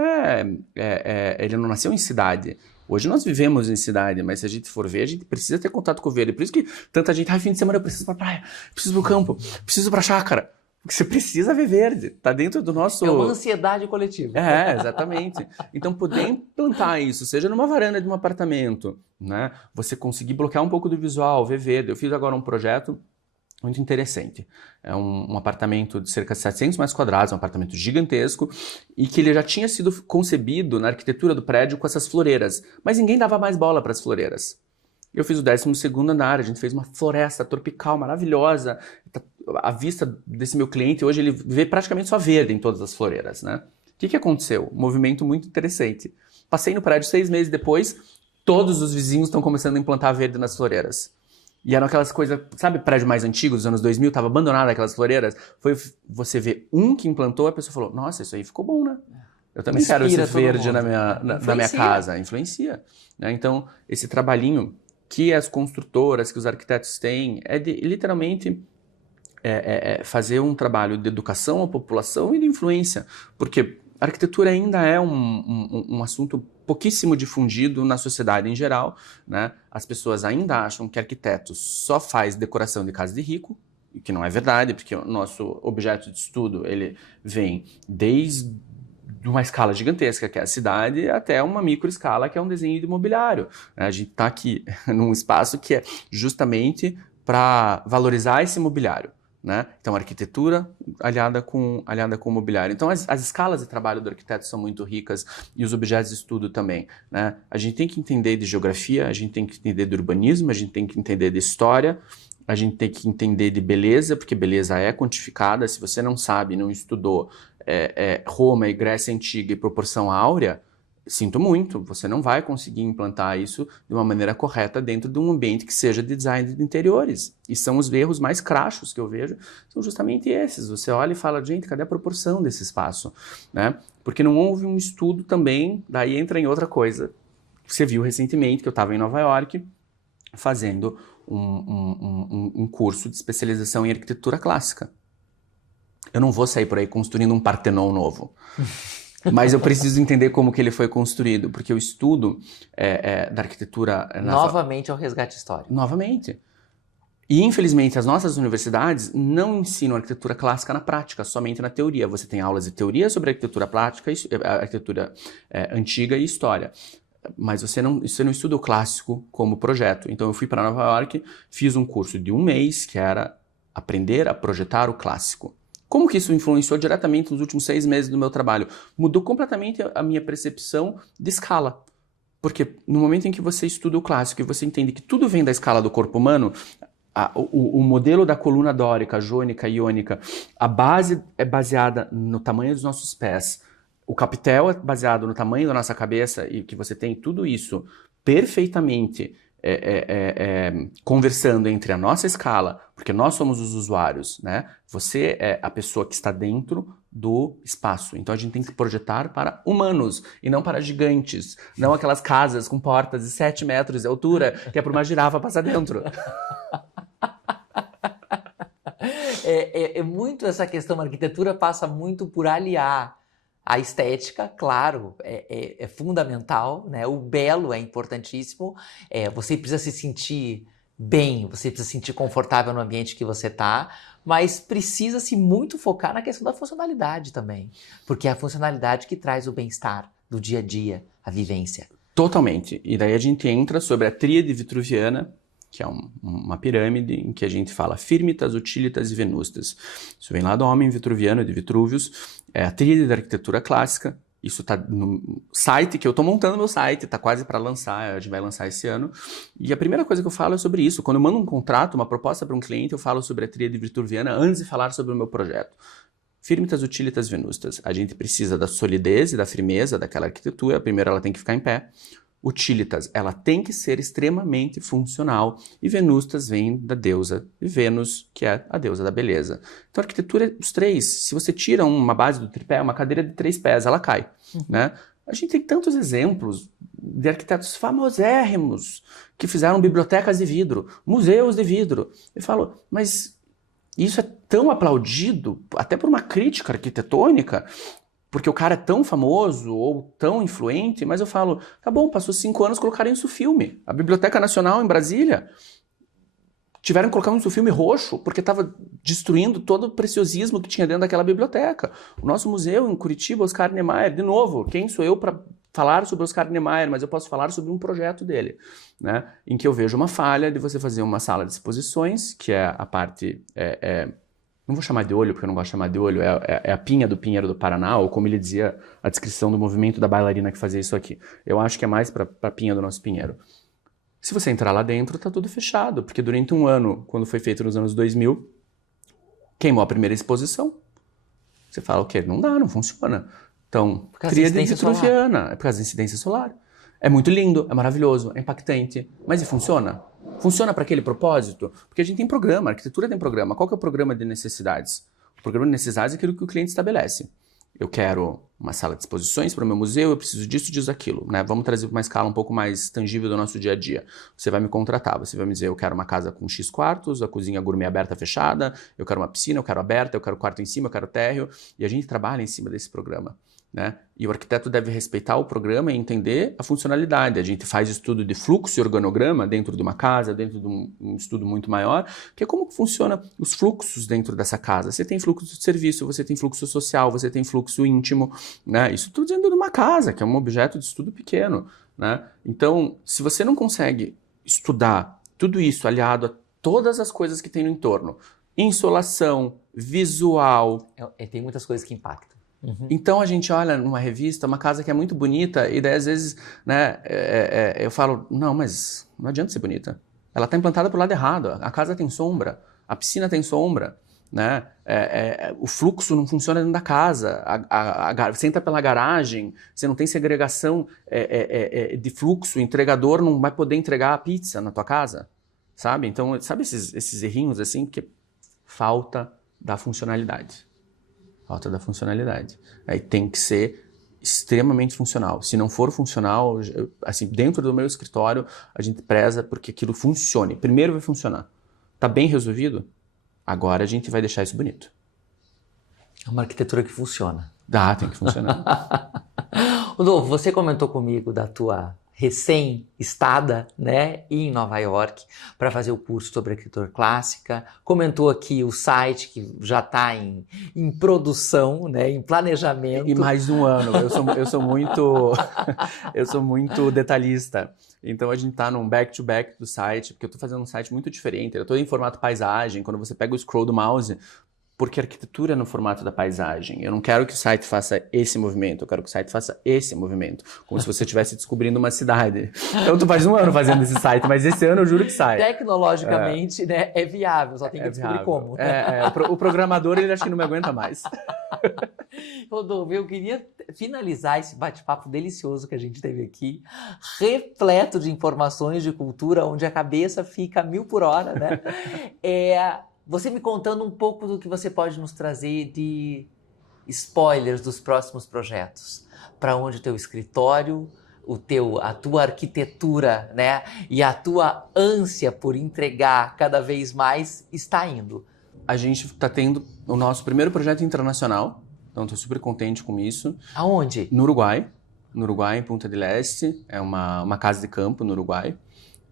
ele não nasceu em cidade. Hoje nós vivemos em cidade, mas se a gente for ver, a gente precisa ter contato com o verde. Por isso que tanta gente, fim de semana eu preciso pra praia, preciso pro campo, preciso pra chácara. Porque você precisa ver verde, tá dentro do nosso... É uma ansiedade coletiva. Exatamente. Então poder implantar isso, seja numa varanda de um apartamento, né? Você conseguir bloquear um pouco do visual, ver verde. Eu fiz agora um projeto muito interessante. É um apartamento de cerca de 700 metros quadrados, um apartamento gigantesco, e que ele já tinha sido concebido na arquitetura do prédio com essas floreiras, mas ninguém dava mais bola para as floreiras. Eu fiz o 12º andar, a gente fez uma floresta tropical maravilhosa. A vista desse meu cliente, hoje ele vê praticamente só verde em todas as floreiras, né? O que aconteceu? Um movimento muito interessante. Passei no prédio 6 meses depois, todos os vizinhos estão começando a implantar verde nas floreiras. E eram aquelas coisas, sabe, prédio mais antigo, dos anos 2000, tava abandonado aquelas floreiras. Foi você ver um que implantou, a pessoa falou, nossa, isso aí ficou bom, né? Eu também quero esse verde na minha casa. Influencia. Né? Então, esse trabalhinho que as construtoras, que os arquitetos têm, é de literalmente fazer um trabalho de educação à população e de influência. Porque a arquitetura ainda é um assunto pouquíssimo difundido na sociedade em geral, né? As pessoas ainda acham que arquiteto só faz decoração de casa de rico, o que não é verdade, porque o nosso objeto de estudo ele vem desde uma escala gigantesca, que é a cidade, até uma microescala, que é um desenho de imobiliário. A gente está aqui num espaço que é justamente para valorizar esse imobiliário, né? Então, arquitetura aliada com mobiliário. Então, as escalas de trabalho do arquiteto são muito ricas e os objetos de estudo também, né? A gente tem que entender de geografia, a gente tem que entender de urbanismo, a gente tem que entender de história, a gente tem que entender de beleza, porque beleza é quantificada. Se você não sabe, não estudou Roma e Grécia Antiga e proporção áurea, sinto muito, você não vai conseguir implantar isso de uma maneira correta dentro de um ambiente que seja de design de interiores. E são os erros mais crachos que eu vejo, são justamente esses. Você olha e fala, gente, cadê a proporção desse espaço? Né? Porque não houve um estudo também, daí entra em outra coisa. Você viu recentemente que eu estava em Nova York fazendo um curso de especialização em arquitetura clássica. Eu não vou sair por aí construindo um Partenon novo. Mas eu preciso entender como que ele foi construído, porque o estudo da arquitetura... Novamente é o resgate histórico. Novamente. E, infelizmente, as nossas universidades não ensinam arquitetura clássica na prática, somente na teoria. Você tem aulas de teoria sobre arquitetura plástica, arquitetura antiga e história. Mas você não estuda o clássico como projeto. Então, eu fui para Nova York, fiz um curso de 1 mês, que era aprender a projetar o clássico. Como que isso influenciou diretamente nos últimos 6 meses do meu trabalho? Mudou completamente a minha percepção de escala. Porque no momento em que você estuda o clássico e você entende que tudo vem da escala do corpo humano, o modelo da coluna dórica, jônica e iônica, a base é baseada no tamanho dos nossos pés, o capitel é baseado no tamanho da nossa cabeça e que você tem tudo isso perfeitamente conversando entre a nossa escala, porque nós somos os usuários, né? Você é a pessoa que está dentro do espaço. Então a gente tem que projetar para humanos e não para gigantes. Não aquelas casas com portas de 7 metros de altura que é para uma girafa passar dentro. É muito essa questão, a arquitetura passa muito por aliar a estética, claro, é fundamental, né? O belo é importantíssimo, você precisa se sentir bem, você precisa se sentir confortável no ambiente que você está, mas precisa-se muito focar na questão da funcionalidade também, porque é a funcionalidade que traz o bem-estar do dia a dia, a vivência. Totalmente. E daí a gente entra sobre a tríade vitruviana, que é uma pirâmide em que a gente fala firmitas, utilitas e venustas. Isso vem lá do homem vitruviano, de Vitrúvios, é a tríade da arquitetura clássica. Isso está no site, que eu estou montando meu site, está quase para lançar, a gente vai lançar esse ano. E a primeira coisa que eu falo é sobre isso. Quando eu mando um contrato, uma proposta para um cliente, eu falo sobre a tríade vitruviana antes de falar sobre o meu projeto. Firmitas, utilitas, venustas. A gente precisa da solidez e da firmeza daquela arquitetura. Primeiro ela tem que ficar em pé. Utilitas, ela tem que ser extremamente funcional. E venustas vem da deusa de Vênus, que é a deusa da beleza. Então a arquitetura é os três. Se você tira uma base do tripé, uma cadeira de 3 pés, ela cai. Né? A gente tem tantos exemplos de arquitetos famosérrimos que fizeram bibliotecas de vidro, museus de vidro. Eu falo, mas isso é tão aplaudido, até por uma crítica arquitetônica, porque o cara é tão famoso ou tão influente, mas eu falo, tá bom, passou 5 anos, colocaram isso filme. A Biblioteca Nacional em Brasília tiveram que colocar um filme roxo, porque estava destruindo todo o preciosismo que tinha dentro daquela biblioteca. O nosso museu em Curitiba, Oscar Niemeyer, de novo, quem sou eu para falar sobre Oscar Niemeyer, mas eu posso falar sobre um projeto dele, né? Em que eu vejo uma falha de você fazer uma sala de exposições, que é a parte... não vou chamar de olho, porque eu não gosto de chamar de olho, é a pinha do Pinheiro do Paraná, ou como ele dizia, a descrição do movimento da bailarina que fazia isso aqui. Eu acho que é mais para a pinha do nosso Pinheiro. Se você entrar lá dentro, tá tudo fechado, porque durante um ano, quando foi feito nos anos 2000, queimou a primeira exposição. Você fala, o quê? Não dá, não funciona. Então, tríade vitruviana, é por causa da incidência solar. É muito lindo, é maravilhoso, é impactante, mas e funciona? Funciona para aquele propósito? Porque a gente tem programa, a arquitetura tem programa. Qual que é o programa de necessidades? O programa de necessidades é aquilo que o cliente estabelece. Eu quero uma sala de exposições para o meu museu, eu preciso disso, disso, aquilo, né? Vamos trazer para uma escala um pouco mais tangível do nosso dia a dia. Você vai me contratar, você vai me dizer, eu quero uma casa com X quartos, a cozinha gourmet aberta, fechada, eu quero uma piscina, eu quero aberta, eu quero quarto em cima, eu quero térreo, e a gente trabalha em cima desse programa. Né? E o arquiteto deve respeitar o programa e entender a funcionalidade. A gente faz estudo de fluxo e organograma dentro de uma casa, dentro de um estudo muito maior, que é como que funciona os fluxos dentro dessa casa. Você tem fluxo de serviço, você tem fluxo social, você tem fluxo íntimo, né? Isso tudo dentro de uma casa, que é um objeto de estudo pequeno, né? Então, se você não consegue estudar tudo isso aliado a todas as coisas que tem no entorno, insolação, visual. Tem muitas coisas que impactam. Então a gente olha numa revista, uma casa que é muito bonita, e daí às vezes, né, eu falo, não, mas não adianta ser bonita. Ela está implantada pro lado errado, a casa tem sombra, a piscina tem sombra, né? O fluxo não funciona dentro da casa, você entra pela garagem, você não tem segregação de fluxo, o entregador não vai poder entregar a pizza na tua casa, sabe? Então, sabe esses errinhos assim, que falta da funcionalidade. Falta da funcionalidade. Aí tem que ser extremamente funcional. Se não for funcional, assim, dentro do meu escritório, a gente preza porque aquilo funcione. Primeiro vai funcionar. Tá bem resolvido? Agora a gente vai deixar isso bonito. É uma arquitetura que funciona. Tem que funcionar. Rodolfo, você comentou comigo da tua recém-estada, né, em Nova York para fazer o curso sobre arquitetura clássica. Comentou aqui o site que já está em produção, né, em planejamento. E mais um ano. Eu sou muito eu sou muito detalhista. Então a gente tá num back-to-back do site, porque eu tô fazendo um site muito diferente. Eu tô em formato paisagem. Quando você pega o scroll do mouse, porque a arquitetura é no formato da paisagem. Eu não quero que o site faça esse movimento, eu quero que o site faça esse movimento. Como se você estivesse descobrindo uma cidade. Então tu faz um ano fazendo esse site, mas esse ano eu juro que sai. Tecnologicamente, né, é viável, só tem que descobrir como. O programador, ele acho que não me aguenta mais. Rodolfo, eu queria finalizar esse bate-papo delicioso que a gente teve aqui, repleto de informações de cultura, onde a cabeça fica 1000 por hora, né? Você me contando um pouco do que você pode nos trazer de spoilers dos próximos projetos. Para onde o teu escritório, a tua arquitetura, né, e a tua ânsia por entregar cada vez mais está indo. A gente está tendo o nosso primeiro projeto internacional, então estou super contente com isso. Aonde? No Uruguai, em Punta del Este, é uma casa de campo no Uruguai.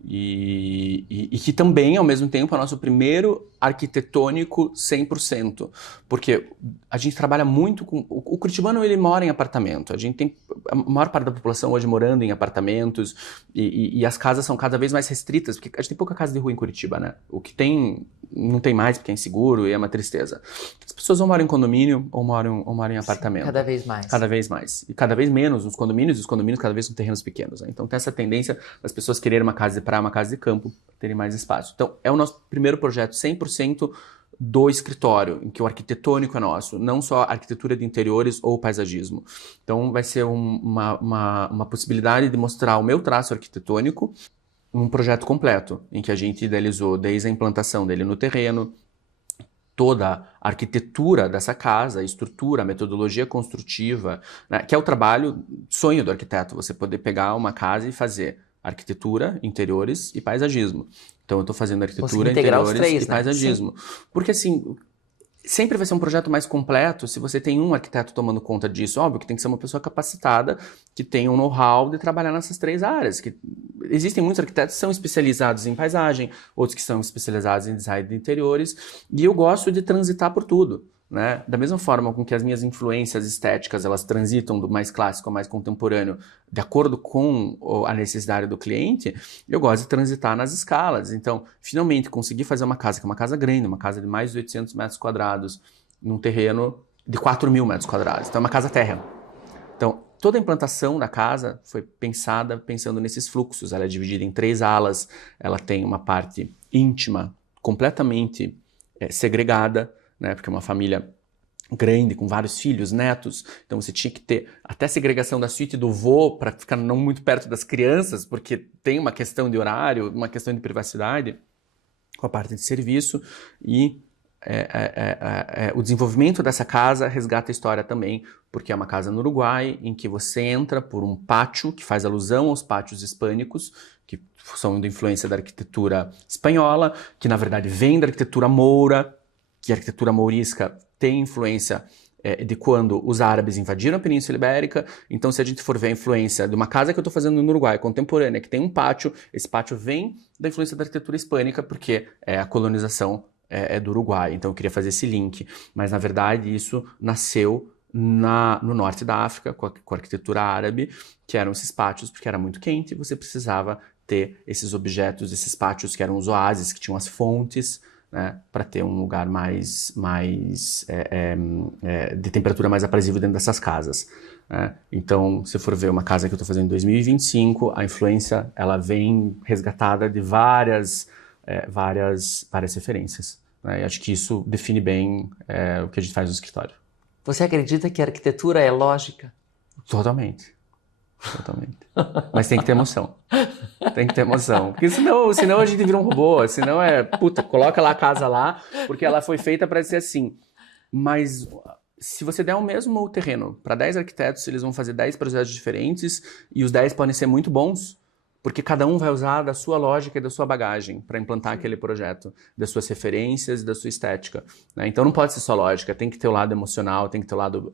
E que também, ao mesmo tempo, é o nosso primeiro arquitetônico 100%, porque a gente trabalha muito com... O curitibano, ele mora em apartamento, a gente tem a maior parte da população hoje morando em apartamentos, e as casas são cada vez mais restritas, porque a gente tem pouca casa de rua em Curitiba, né? O que tem, não tem mais, porque é inseguro e é uma tristeza. As pessoas ou moram em condomínio ou moram em apartamento. Cada vez mais. Cada vez mais. E cada vez menos nos condomínios, e os condomínios cada vez com terrenos pequenos, né? Então tem essa tendência das pessoas quererem uma casa de praia, uma casa de campo, terem mais espaço. Então é o nosso primeiro projeto 100% do escritório, em que o arquitetônico é nosso, não só arquitetura de interiores ou paisagismo. Então vai ser uma possibilidade de mostrar o meu traço arquitetônico num projeto completo, em que a gente idealizou desde a implantação dele no terreno, toda a arquitetura dessa casa, a estrutura, a metodologia construtiva, né, que é o trabalho, sonho do arquiteto, você poder pegar uma casa e fazer arquitetura, interiores e paisagismo. Então eu estou fazendo arquitetura, interiores e paisagismo. Sim. Porque assim, sempre vai ser um projeto mais completo se você tem um arquiteto tomando conta disso. Óbvio que tem que ser uma pessoa capacitada, que tenha um know-how de trabalhar nessas 3 áreas. Que existem muitos arquitetos que são especializados em paisagem, outros que são especializados em design de interiores, e eu gosto de transitar por tudo. Né? Da mesma forma com que as minhas influências estéticas elas transitam do mais clássico ao mais contemporâneo de acordo com a necessidade do cliente, eu gosto de transitar nas escalas. Então, finalmente, consegui fazer uma casa que é uma casa grande, uma casa de mais de 800 metros quadrados, num terreno de 4.000 metros quadrados. Então, é uma casa térrea. Então, toda a implantação da casa foi pensando nesses fluxos. Ela é dividida em 3 alas, ela tem uma parte íntima, completamente segregada, né, porque é uma família grande, com vários filhos, netos, então você tinha que ter até segregação da suíte do vô para ficar não muito perto das crianças, porque tem uma questão de horário, uma questão de privacidade, com a parte de serviço, e o desenvolvimento dessa casa resgata a história também, porque é uma casa no Uruguai, em que você entra por um pátio, que faz alusão aos pátios hispânicos, que são de influência da arquitetura espanhola, que na verdade vem da arquitetura moura, que a arquitetura mourisca tem influência de quando os árabes invadiram a Península Ibérica. Então, se a gente for ver a influência de uma casa que eu estou fazendo no Uruguai, contemporânea, que tem um pátio, esse pátio vem da influência da arquitetura hispânica, porque a colonização é do Uruguai. Então, eu queria fazer esse link. Mas, na verdade, isso nasceu no norte da África, com a arquitetura árabe, que eram esses pátios, porque era muito quente, e você precisava ter esses objetos, esses pátios que eram os oásis, que tinham as fontes, né, para ter um lugar de temperatura mais aprazível dentro dessas casas. Né? Então, se for ver uma casa que eu estou fazendo em 2025, a influência ela vem resgatada de várias referências. Né? E acho que isso define bem o que a gente faz no escritório. Você acredita que a arquitetura é lógica? Totalmente. Mas tem que ter emoção. Tem que ter emoção. Porque senão a gente vira um robô. Senão coloca lá a casa lá, porque ela foi feita para ser assim. Mas se você der o mesmo terreno para 10 arquitetos, eles vão fazer 10 projetos diferentes e os 10 podem ser muito bons, porque cada um vai usar da sua lógica e da sua bagagem para implantar aquele projeto, das suas referências e da sua estética. Né? Então não pode ser só lógica, tem que ter o lado emocional, tem que ter o lado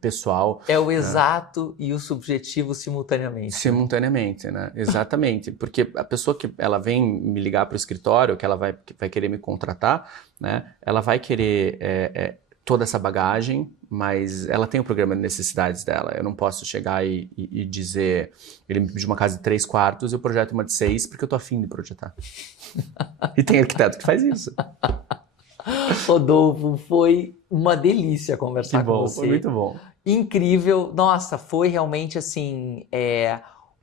pessoal. É o exato e o subjetivo simultaneamente. Simultaneamente, né? Exatamente. Porque a pessoa que ela vem me ligar para o escritório, que ela vai querer me contratar, né? Ela vai querer toda essa bagagem, mas ela tem o programa de necessidades dela. Eu não posso chegar e dizer, ele me pediu uma casa de 3 quartos e eu projeto uma de 6 porque eu tô afim de projetar. E tem arquiteto que faz isso. Rodolfo, foi uma delícia conversar com você. Foi muito bom. Incrível. Nossa, foi realmente assim,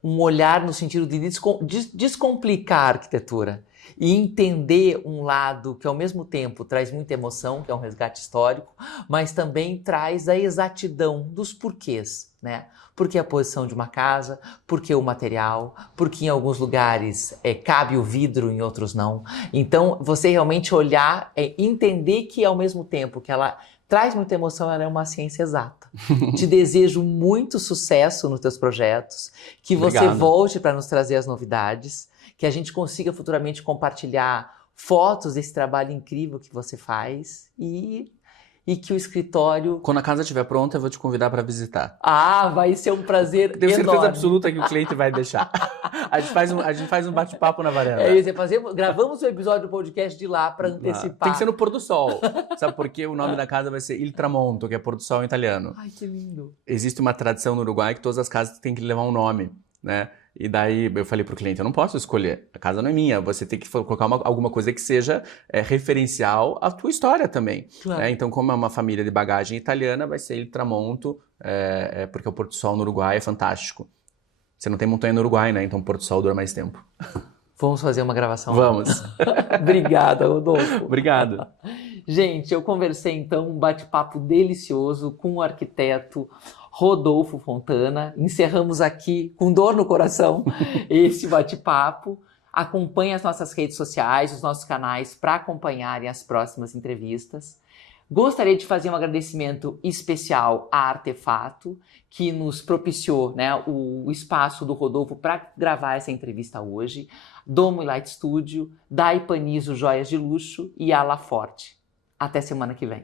um olhar no sentido de descomplicar a arquitetura. E entender um lado que ao mesmo tempo traz muita emoção, que é um resgate histórico, mas também traz a exatidão dos porquês, né? Por que a posição de uma casa, por que o material, porque em alguns lugares cabe o vidro, em outros não. Então, você realmente olhar, entender que ao mesmo tempo que ela traz muita emoção, ela é uma ciência exata. Te desejo muito sucesso nos teus projetos, que você Obrigado. volte para nos trazer as novidades, que a gente consiga futuramente compartilhar fotos desse trabalho incrível que você faz e que o escritório... Quando a casa estiver pronta, eu vou te convidar para visitar. Ah, vai ser um prazer Tenho enorme. certeza absoluta que o cliente vai deixar. A gente faz um bate-papo na varanda. Gravamos o episódio do podcast de lá para antecipar. Tem que ser no pôr do sol. Sabe por quê? O nome da casa vai ser Il Tramonto, que é pôr do sol em italiano. Ai, que lindo. Existe uma tradição no Uruguai que todas as casas têm que levar um nome, né? E daí eu falei pro cliente, eu não posso escolher, a casa não é minha, você tem que colocar alguma coisa que seja referencial à tua história também. Claro. Né? Então, como é uma família de bagagem italiana, vai ser Il Tramonto, porque o Porto Sol no Uruguai é fantástico. Você não tem montanha no Uruguai, né? Então o Porto Sol dura mais tempo. Vamos fazer uma gravação. Vamos. Obrigada, Rodolfo. Obrigado. Gente, eu conversei então um bate-papo delicioso com o arquiteto Rodolfo Fontana. Encerramos aqui com dor no coração esse bate-papo. Acompanhe as nossas redes sociais, os nossos canais para acompanharem as próximas entrevistas. Gostaria de fazer um agradecimento especial à Artefato, que nos propiciou, né, o espaço do Rodolfo para gravar essa entrevista hoje, Domo e Light Studio, da Ipanizo Joias de Luxo e a La Forte. Até semana que vem.